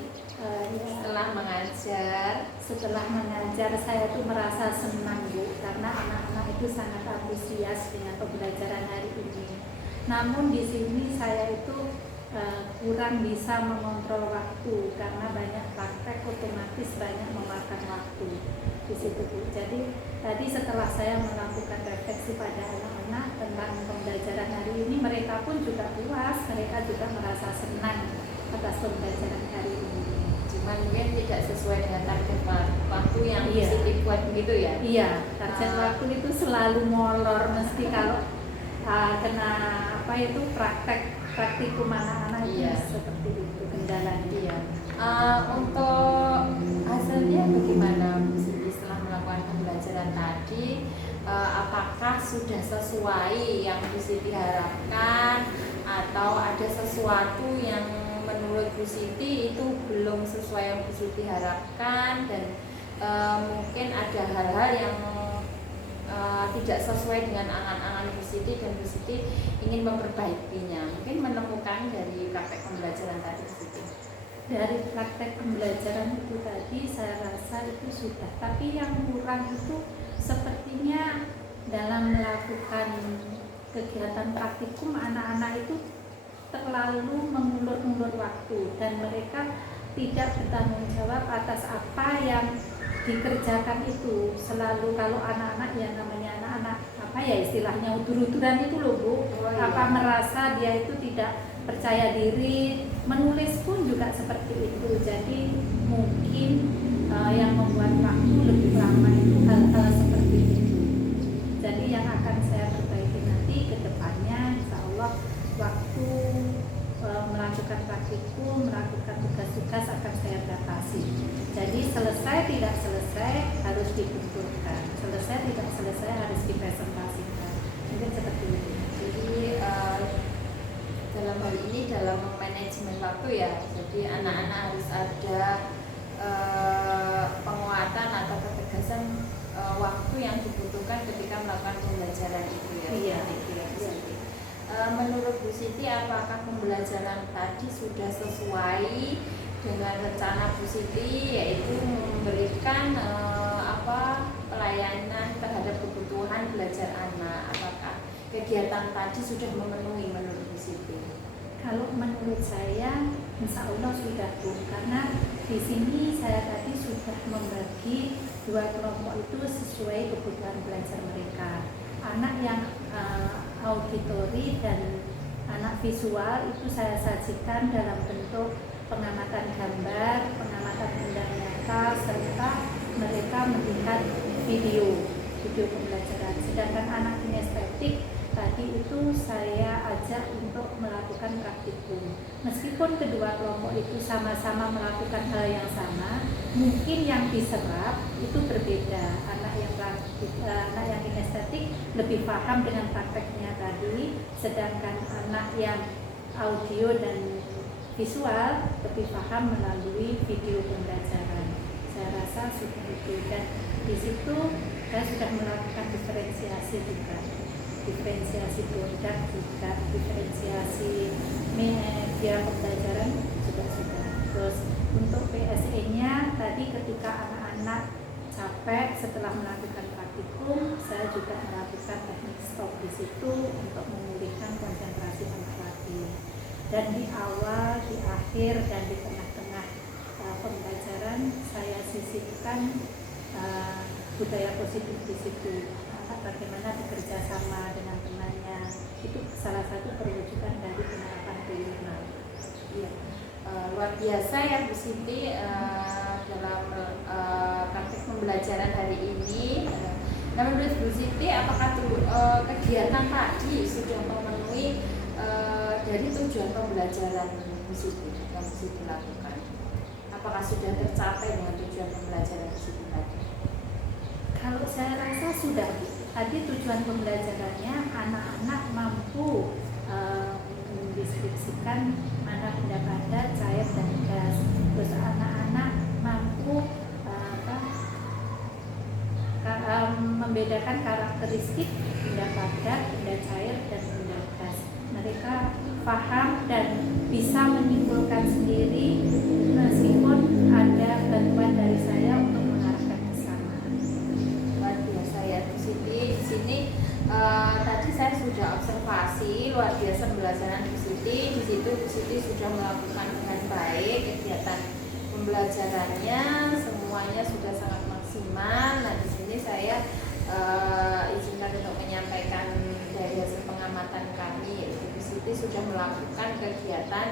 setelah mengajar? Setelah mengajar saya tuh merasa senang Bu, karena anak-anak itu sangat antusias dengan pembelajaran hari ini. Namun di sini saya itu kurang bisa mengontrol waktu karena banyak praktek, otomatis banyak memakan waktu di situ Bu. Jadi tadi setelah saya melakukan refleksi pada anak-anak tentang pembelajaran hari ini, mereka pun juga puas, mereka juga merasa senang atas pembelajaran hari ini. Cuman mungkin tidak sesuai dengan target waktu yang Iya. Siti buat begitu ya? Iya, target waktu itu selalu molor, mesti kalau kena apa itu praktikum anak-anak itu Iya. seperti itu kendalanya. Iya. Untuk hasilnya bagaimana Bu Siti setelah melakukan pembelajaran tadi? Apakah sudah sesuai yang Bu Siti harapkan atau ada sesuatu yang menurut Bu Siti itu belum sesuai yang Bu Siti harapkan, dan mungkin ada hal-hal yang tidak sesuai dengan angan-angan Bu Siti dan Bu Siti ingin memperbaikinya. Mungkin menemukan dari praktek pembelajaran tadi Bu Siti. Dari praktek pembelajaran itu tadi saya rasa itu sudah, tapi yang kurang itu sepertinya dalam melakukan kegiatan praktikum anak-anak itu terlalu mengulur-ulur waktu dan mereka tidak bertanggung jawab atas apa yang dikerjakan itu. Selalu kalau anak-anak yang namanya anak-anak apa ya istilahnya udur-uduran itu loh Bu, apa merasa dia itu tidak percaya diri, menulis pun juga seperti itu. Jadi mungkin yang membuat waktu lebih lama itu hal-hal seperti itu. Jadi yang akan saya perbaiki nanti ke depannya insya Allah waktu melakukan praktikum, melakukan tugas-tugas akan saya batasi. Jadi selesai tidak selesai harus dibenturkan, selesai tidak selesai harus dipresentasikan. Mungkin seperti itu. Jadi dalam hal ini dalam manajemen waktu ya, jadi anak-anak harus ada penguatan atau ketegasan waktu yang dibutuhkan ketika melakukan pembelajaran itu ya. Iya. Menurut Bu Siti, apakah pembelajaran tadi sudah sesuai dengan rencana Bu Siti, yaitu memberikan pelayanan terhadap kebutuhan belajar anak? Apakah kegiatan tadi sudah memenuhi menurut Bu Siti? Kalau menurut saya, insya Allah sudah Bu, karena di sini saya tadi sudah membagi dua kelompok itu sesuai kebutuhan belajar mereka. Anak yang auditori dan anak visual itu saya sajikan dalam bentuk pengamatan gambar, pengamatan benda nyata, serta mereka melihat video pembelajaran. Sedangkan anak kinestetik tadi itu saya ajak untuk melakukan praktikum. Meskipun kedua kelompok itu sama-sama melakukan hal yang sama, mungkin yang diserap itu berbeda. Anak yang kinestetik lebih paham dengan prakteknya tadi, sedangkan anak yang audio dan visual lebih paham melalui video pembelajaran. Saya rasa sudah itu, dan di situ saya sudah melakukan diferensiasi juga. Diferensiasi produk juga, diferensiasi media pembelajaran juga sudah. Terus untuk PSE-nya tadi ketika anak-anak capek setelah melakukan praktikum, saya juga melakukan teknik stop di situ untuk memulihkan konsentrasi anak lagi. Dan di awal, di akhir, dan di tengah-tengah pembelajaran saya sisipkan budaya positif di situ. Bagaimana bekerja sama dengan temannya, itu salah satu perwujudan dari penerapan P5. Iya, luar biasa ya Bu Siti dalam praktik pembelajaran hari ini. Nah, menurut Bu Siti, apakah kegiatan tadi sudah memenuhi dari tujuan pembelajaran Bu Siti yang Bu Siti lakukan? Apakah sudah tercapai dengan tujuan pembelajaran Bu Siti tadi? Kalau saya rasa sudah. Tadi tujuan pembelajarannya anak-anak mampu mendeskripsikan mana benda padat, cair, dan gas. Terus anak-anak mampu membedakan karakteristik benda padat, benda cair, dan benda gas. Mereka paham dan bisa menyimpulkan sendiri meskipun ada bantuan dari saya untuk mengarahkan ke sana. Luar biasa ya Bu Siti. Di sini tadi saya sudah observasi luar biasa pembelajaran Bu Siti. Di situ Bu Siti sudah melakukan dengan baik kegiatan pembelajarannya, semuanya sudah sangat maksimal. Nah, di sini saya izinkan untuk menyampaikan dari hasil pengamatan kami. Bu Siti sudah melakukan kegiatan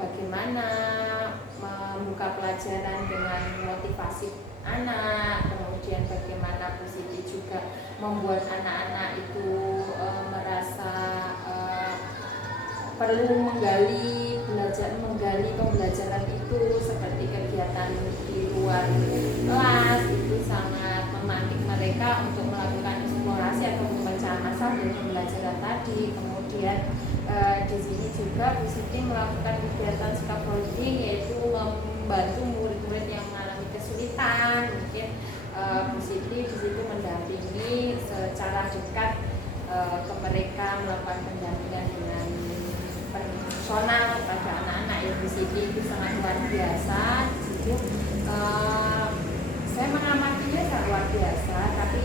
bagaimana membuka pelajaran dengan motivasi anak, kemudian bagaimana Bu Siti juga membuat anak-anak itu merasa perlu menggali pembelajaran itu, seperti kegiatan di luar kelas itu sangat memantik mereka untuk melakukan eksplorasi atau memecah masalah dari pembelajaran tadi. Kemudian di sini juga Bu Siti melakukan kegiatan scaffolding, yaitu membantu murid-murid yang mengalami kesulitan, mungkin Bu Siti di situ mendampingi secara dekat ke mereka, melakukan pendampingan dengan personal pada anak-anak ya. Bu Siti itu sangat luar biasa di situ. Saya mengamatinya sangat luar biasa, tapi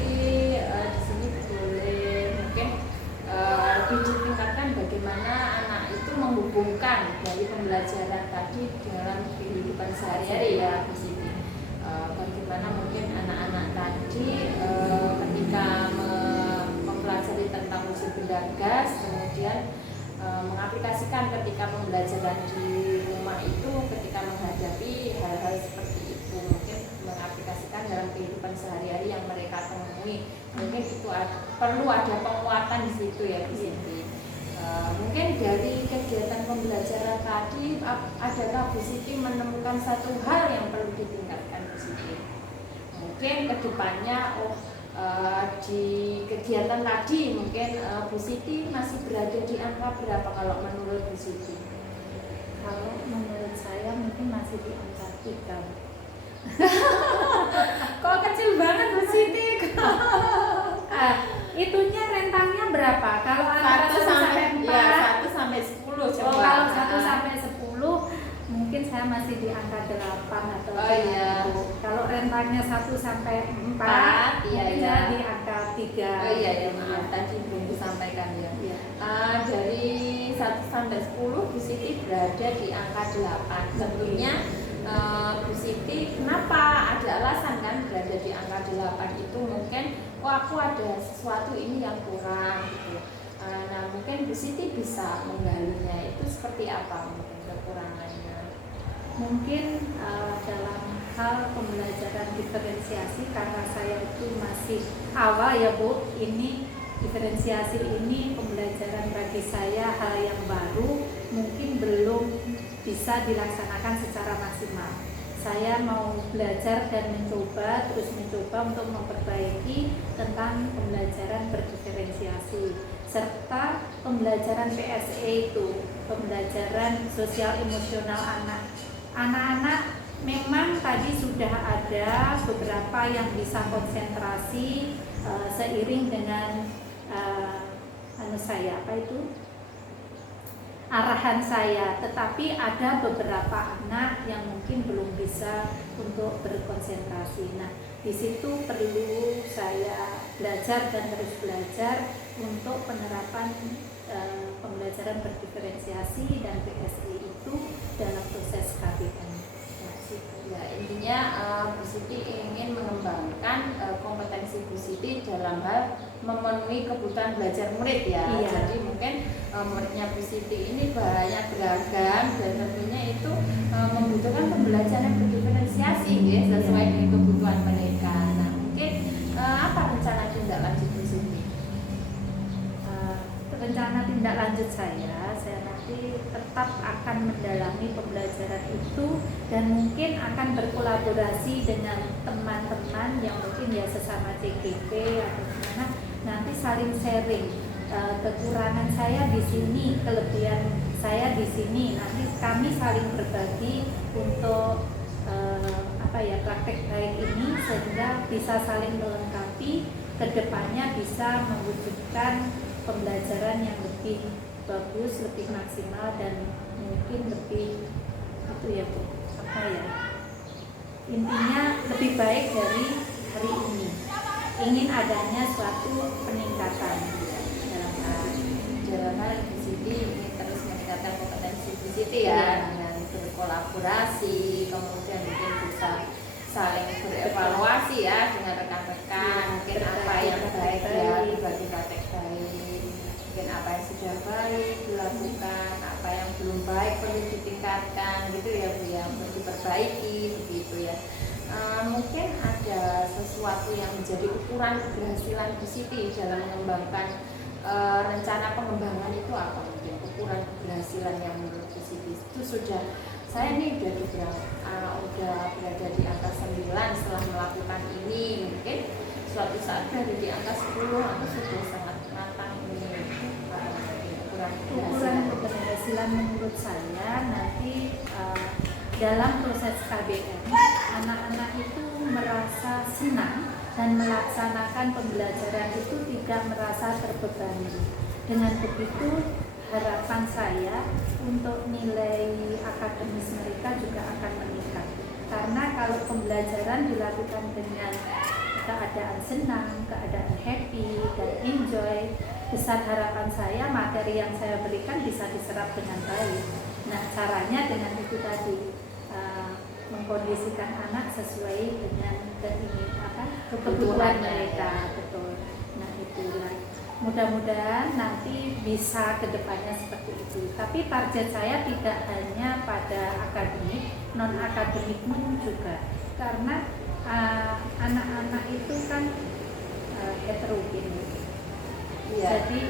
di sini boleh mungkin lebih ditingkatkan bagaimana anak itu menghubungkan dari pembelajaran tadi dalam kehidupan sehari-hari ya Bu Siti. Bagaimana mungkin anak-anak tadi ketika mempelajari tentang unsur benda gas, kemudian mengaplikasikan ketika pembelajaran di rumah itu, ketika menghadapi hal-hal seperti itu, mungkin mengaplikasikan dalam kehidupan sehari-hari yang mereka temui. Mungkin itu perlu ada penguatan di situ ya Bu Siti. Mungkin dari kegiatan pembelajaran tadi, adakah Bu Siti menemukan satu hal yang perlu ditingkatkan Bu Siti? Mungkin kedepannya di kegiatan tadi mungkin Bu Siti masih berada di angka berapa kalau menurut Bu Siti? Kalau menurut saya mungkin masih di angka 3. Kok kecil banget Bu Siti? Itunya rentangnya berapa? Kalau antara 1 sampai 4, ya, 1 sampai 10 coba. kalau 1 sampai 10 mungkin saya masih di angka 8 atau iya. Kalau rentangnya 1 sampai 4, iya, mungkin iya. saya di angka 3. Iya ya, maaf tadi belum disampaikan ya. Iya. Dari 1 sampai 10 Bu Siti berada di angka 8. Tentunya Bu Siti kenapa ada alasan kan berada di angka 8 itu mungkin aku ada sesuatu ini yang kurang gitu. Nah mungkin Bu Siti bisa menggalinya itu seperti apa mungkin kekurangannya. Mungkin dalam hal pembelajaran diferensiasi, karena saya itu masih awal ya Bu, ini diferensiasi ini pembelajaran bagi saya hal yang baru, mungkin belum bisa dilaksanakan secara maksimal. Saya mau belajar dan terus mencoba untuk memperbaiki tentang pembelajaran berdiferensiasi serta pembelajaran PSE itu, pembelajaran sosial emosional anak. Anak-anak memang tadi sudah ada beberapa yang bisa konsentrasi seiring dengan arahan saya, tetapi ada beberapa anak yang mungkin belum bisa untuk berkonsentrasi. Nah, di situ perlu saya belajar dan terus belajar untuk penerapan pembelajaran berdiferensiasi dan PSI itu dalam proses KBM. Ya, intinya Bu Siti ingin mengembangkan kompetensi Bu Siti dalam hal memenuhi kebutuhan belajar murid ya. Iya. Jadi mungkin muridnya Bu Siti ini banyak beragam dan tentunya itu membutuhkan pembelajaran berdiferensiasi ya, sesuai dengan kebutuhan mereka. Nah, mungkin apa rencana tindak lanjut Bu Siti? Rencana tindak lanjut saya nanti tetap akan mendalami pembelajaran itu dan mungkin akan berkolaborasi dengan teman-teman yang mungkin ya sesama CGP atau gimana, nanti saling sharing kekurangan saya di sini, kelebihan saya di sini, nanti kami saling berbagi untuk praktek baik ini sehingga bisa saling melengkapi, kedepannya bisa mewujudkan pembelajaran yang lebih bagus, lebih maksimal dan mungkin lebih intinya lebih baik dari hari ini. Ingin adanya suatu peningkatan dalam hal Bu Siti ingin terus meningkatkan kompetensi Bu Siti ya, dengan berkolaborasi, kemudian mungkin bisa saling berevaluasi ya dengan rekan-rekan, mungkin apa yang baik ya berbagi praktek baik, mungkin apa yang sudah baik dilakukan, apa yang belum baik perlu ditingkatkan gitu ya Bu ya, perlu diperbaiki begitu ya. Mungkin ada sesuatu yang menjadi ukuran keberhasilan Bu Siti dalam mengembangkan rencana pengembangan itu apa mungkin ukuran keberhasilan yang menurut Bu Siti itu sudah saya nih udah berada di angka 9 setelah melakukan ini, mungkin suatu saat berada di angka 10 aku sudah sangat matang ini. ukuran keberhasilan menurut saya nanti dalam proses KBM, anak-anak itu merasa senang dan melaksanakan pembelajaran itu tidak merasa terbebani. Dengan begitu, harapan saya untuk nilai akademis mereka juga akan meningkat. Karena kalau pembelajaran dilakukan dengan keadaan senang, keadaan happy, dan enjoy, besar harapan saya materi yang saya berikan bisa diserap dengan baik. Nah, caranya dengan itu tadi, mengkondisikan anak sesuai dengan kebutuhan mereka, betul. Nah, itulah. Mudah-mudahan nanti bisa kedepannya seperti itu. Tapi target saya tidak hanya pada akademik, non akademik pun juga. Karena anak-anak itu kan heterogen. Iya. Jadi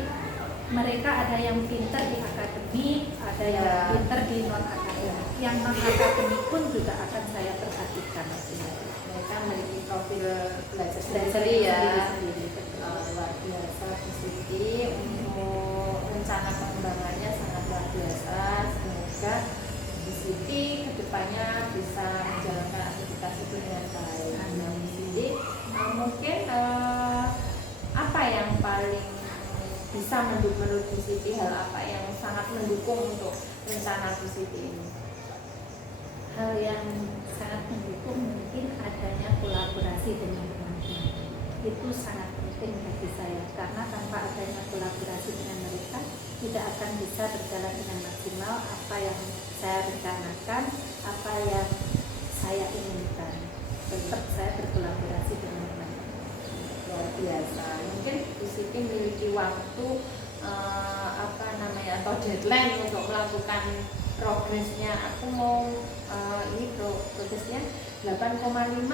mereka ada yang pintar di akademik, ada yang pintar di non akademik. Yang non akademik pun juga akan saya perhatikan. Mereka memiliki profil belajar Belajar sendiri ya. sendiri. Luar biasa Bu Siti, untuk rencana pengembangannya sangat luar biasa. Semoga Bu Siti kedepannya bisa menjalankan aktivitas itu dengan baik. Nah, Bu Siti, mungkin apa yang paling bisa menurut Bu Siti, hal apa yang sangat mendukung untuk rencana Bu Siti ini? Hal yang sangat mendukung mungkin adanya kolaborasi dengan teman-teman. Itu sangat penting bagi saya, karena tanpa adanya kolaborasi dengan mereka tidak akan bisa berjalan dengan maksimal apa yang saya rencanakan, apa yang saya inginkan. Tetap saya berkolaborasi dengan teman-teman. Luar biasa. Mungkin Bu Siti memiliki waktu atau deadline untuk melakukan progresnya. Aku mau ini progresnya 8,5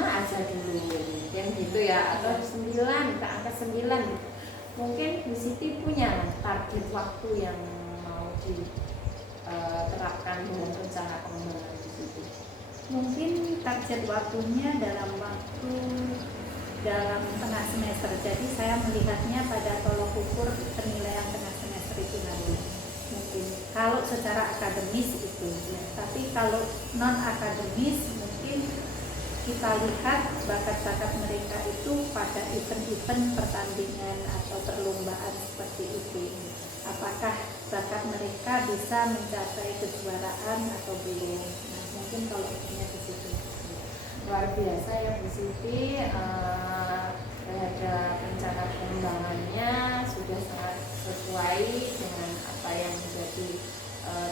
aja dulu, yang gitu ya, atau 9, ke angka 9. Mungkin Bu Siti punya target waktu yang mau diterapkan dalam rencana pengembangan Bu Siti. Mungkin target waktunya dalam tengah semester. Jadi saya melihatnya pada tolok ukur penilaian tengah semester itu nanti. Mungkin kalau secara akademis itu, ya. Tapi kalau non akademis mungkin kita lihat bakat-bakat mereka itu pada event-event pertandingan atau perlombaan seperti itu. Apakah bakat mereka bisa mencapai kejuaraan atau belum? Nah, mungkin kalau itunya di situ. Luar biasa ya Bu Siti, terhadap rencana pengembangannya sudah sangat sesuai dengan apa yang menjadi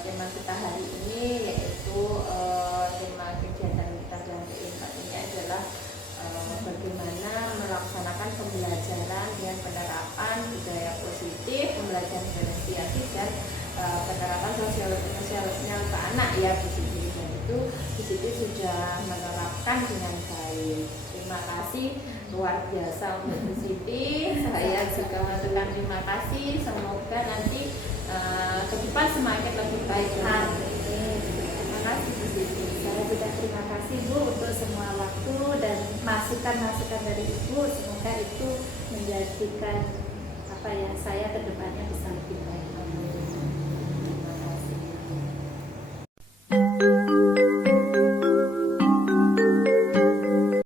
tema kita hari ini, yaitu tema kegiatan kita dalam PIM ini adalah bagaimana melaksanakan pembelajaran dengan penerapan budaya positif, pembelajaran diferensiasi dan penerapan sosialnya ke anak ya Bu Siti. Dan itu Bu Siti sudah menerapkan dengan baik. Terima kasih luar biasa untuk Bu Siti. Saya juga mengucapkan terima kasih. Semoga nanti ke depan semakin lebih baik. Terima kasih Bu Siti. Saya juga terima kasih Bu untuk semua waktu dan masukan-masukan dari Ibu. Semoga itu menjadikan saya ke depan